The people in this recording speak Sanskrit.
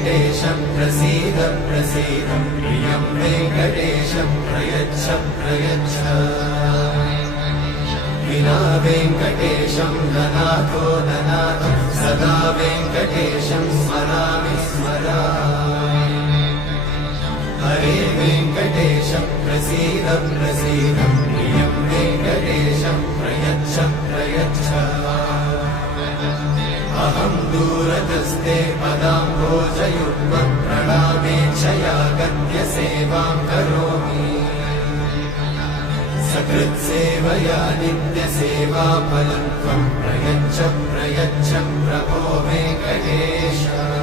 वेङ्कटेशं प्रसीद प्रसीद प्रियं वेङ्कटेशं प्रयच्छ प्रयच्छ विना वेङ्कटेशं ननाथो ननाथ सदा वेङ्कटेशं स्मरामि स्मरामि हरे वेङ्कटेशं प्रसीद प्रसीद प्रियं वेङ्कटेशं प्रयच्छ प्रयच्छ अहं दूरतस्ते पदाम्भोजयुग्मं प्रणामेच्छया गद्यसेवां करोमि सकृत्सेवया नित्यसेवाफलं त्वं प्रयच्छ प्रयच्छ प्रभो वेङ्कटेश।